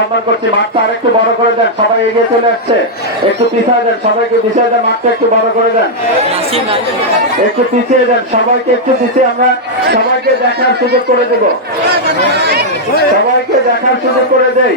আহ্বান করছি, মাঠটা করে দেন, সবাই এগিয়ে চলে আসছে। একটু পিছিয়ে দেন, সবাইকে মাঠটা একটু বড় করে দেন। একটু পিছিয়ে দেন, সবাইকে একটু সবাইকে দেখার সুযোগ করে দেব। সবাইকে দেখার সুযোগ করে দেই।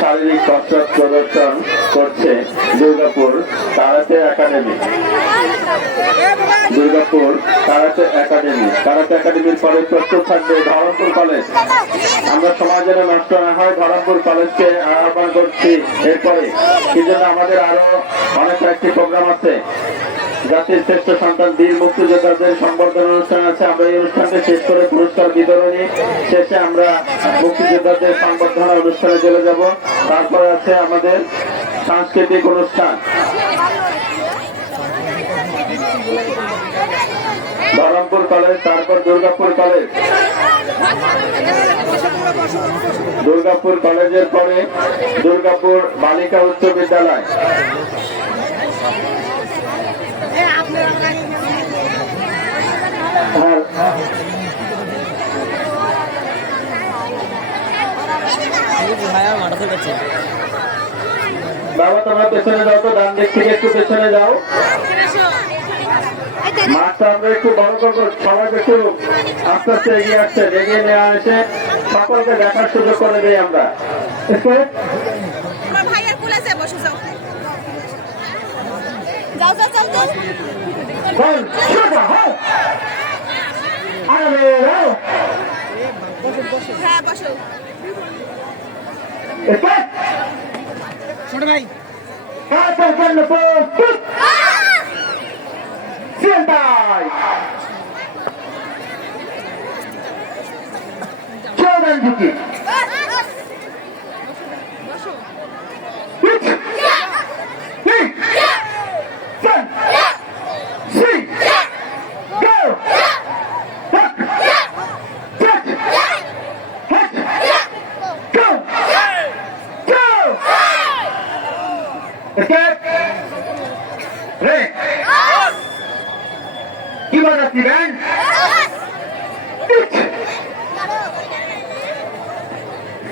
শারীরিক কসরত প্রদর্শন করছে Durgapur karate academy. Durgapur karate academy. Karate একাডেমির পরে প্রস্তুত থাকবে ধরমপুর কলেজ। আমরা সমাজ যেন নষ্ট না হয়, ধরমপুর কলেজকে আহ্বান করছি। এরপরে এই জন্য আমাদের আরও অনেক কয়েকটি প্রোগ্রাম আছে। জাতির শ্রেষ্ঠ সন্তান বীর মুক্তিযোদ্ধাদের সংবর্ধনা অনুষ্ঠান আছে। আমরা এই অনুষ্ঠানটি শেষ করে পুরস্কার বিতরণী শেষে আমরা মুক্তিযোদ্ধাদের সংবর্ধনা অনুষ্ঠানে চলে যাব। তারপর আছে আমাদের সাংস্কৃতিক অনুষ্ঠান। ধরমপুর কলেজ, তারপর দুর্গাপুর কলেজ। দুর্গাপুর কলেজের পরে দুর্গাপুর বালিকা উচ্চ বিদ্যালয়। বাবা, তোমরা পেছনে যাও তো, ডান দিক থেকে একটু পেছনে যাও। মাঠটা আমরা একটু বড় করব সবাইকে একটু আস্তে আস্তে এগিয়ে আসছে এগিয়ে নেওয়া এসে সকলকে দেখার সুযোগ করে দিই আমরা। যাও যাও যাও। ছোট ভাই। কাজের জন্য প্রস্তুত। চিন্তায়। চৌদান ঝুঁকি বাজাচ্ছি ব্যান্ড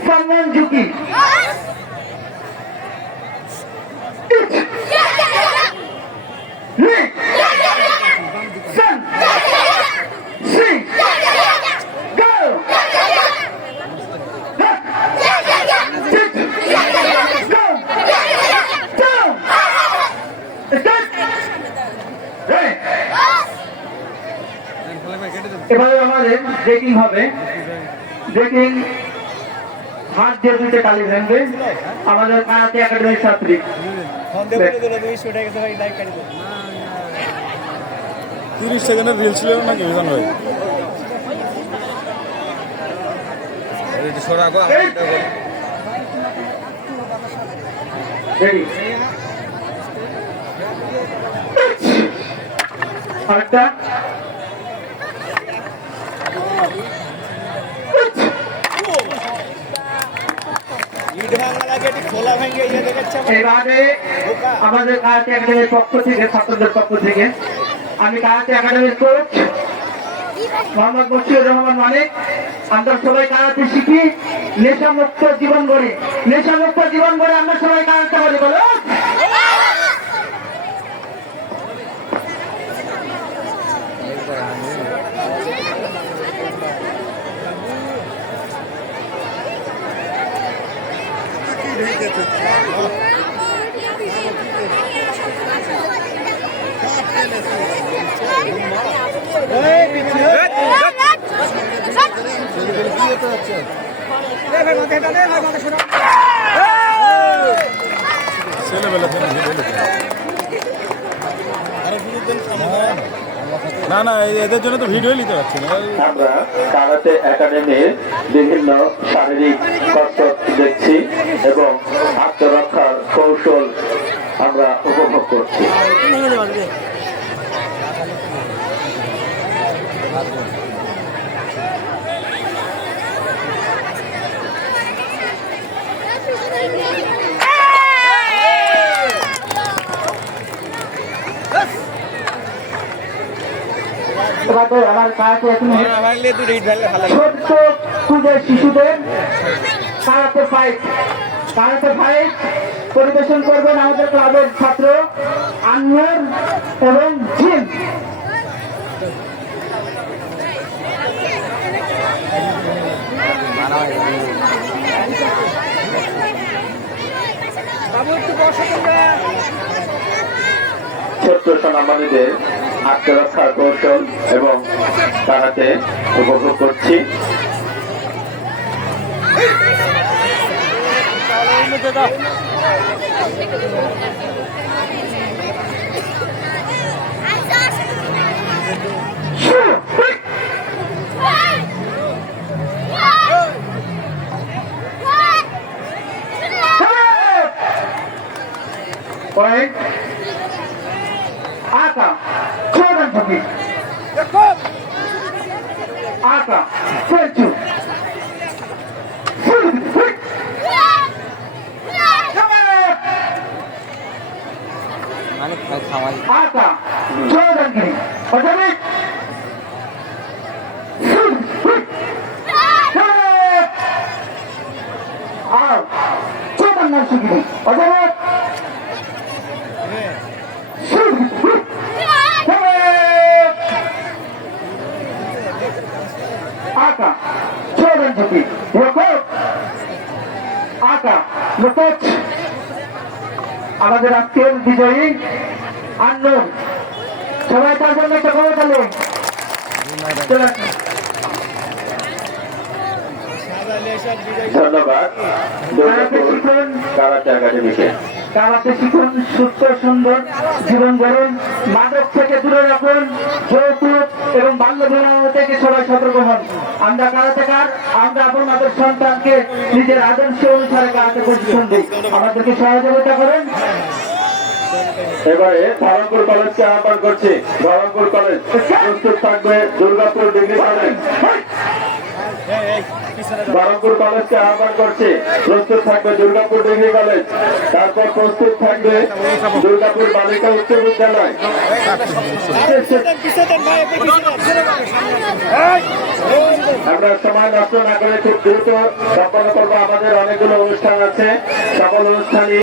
সম্মান ঝুঁকি এবারে আমাদের ব্রেকিং হবে। ব্রেকিং হাত দিয়ে দুইটা কালি ভাঙবে আমাদের কারাতে একাডেমির ছাত্রী। তিরিশ সেকেন্ডের রিল ছিল নাকি মিজান ভাই? রেডি আরেকটা খোলা ভেঙে দেখাচ্ছে এবারে আমাদের কারাতে একাডেমির পক্ষ থেকে ছাত্রদের পক্ষ থেকে আমি কারাতে একাডেমির কোচ মোহাম্মদ বশির রহমান মালিক আমরা সবাই কারাতে শিখি নেশামুক্ত জীবন গড়ি। নেশামুক্ত জীবন গড়ে আমরা সবাই কারাতে করি বলো? ছেলেবেলা না না এদের জন্য তো ভিডিও নিতে পারছি না। আমরা কারাতে একাডেমির বিভিন্ন শারীরিক কসরত দেখছি এবং আত্মরক্ষার কৌশল আমরা উপভোগ করছি। তোমাদের আমার কাছে এখানে ছোট্ট কুদের শিশুদের কারাতে ফাইট কারাতে ফাইট পরিবেশন করবেন আমাদের ক্লাবের ছাত্র আনোয়ার এবং জিম। বাবু একটু সোনামণিদের আত্মরক্ষার কৌশল এবং তাহাতে উপভোগ করছি। পয়েন্ট আকা চৌরান ঝুঁকি আকা ফেলছু মানে খাওয়াই আকা চৌরানগিরি অজমিক আর চৌরান শিগিরি be. Record. Aka, record. আমাদের আজকের বিজয়ী আন্নুর সবাই তার জন্য একটা খবর তাহলে ধন্যবাদ কারাতে একাডেমিকে কারাতে শিখুন, সুস্থ, সুন্দর জীবন গড়ুন, মাদক থেকে দূরে রাখুন, যৌতুক এবং বাল্য বিবাহ থেকে সবাই সতর্ক হন। আমরা কারাতেকার আমরা আপনাদের সন্তানকে নিজের আদর্শ অনুসারে কারাতে প্রশিক্ষণ দিই। আমাদেরকে সহযোগিতা করেন। এবারে ধরমপুর কলেজকে আহ্বান করছি। ধরমপুর কলেজ প্রস্তুত থাকবে দুর্গাপুর ডিগ্রি কলেজ। ধরমপুর কলেজকে আহ্বান করছি। প্রস্তুত থাকবে দুর্গাপুর ডিগ্রি কলেজ তারপর প্রস্তুত থাকবে দুর্গাপুর বালিকা উচ্চ বিদ্যালয়। আমরা সময় নষ্ট না করে খুব দ্রুত সম্পন্ন করব। আমাদের অনেকগুলো অনুষ্ঠান আছে। সকল অনুষ্ঠানই